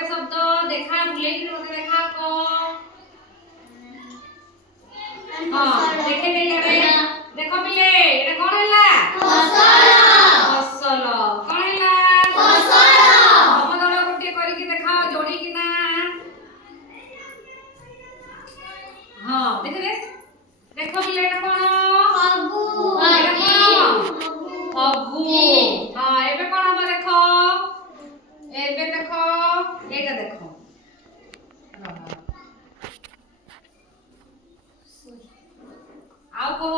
गोटे शब्द देखा बुलेई मते देखा को हां देखे देखे देखो पिले एटा कोन हैला फसल फसल कोन हैला फसल हम दल गोटे करी के देखाओ जोड़ी कि ना हां देख दे देखो पिले एटा कोन फगु एटा कोन फगु हां एबे कोन हम देखो एबे देखो एटा देखो आओ को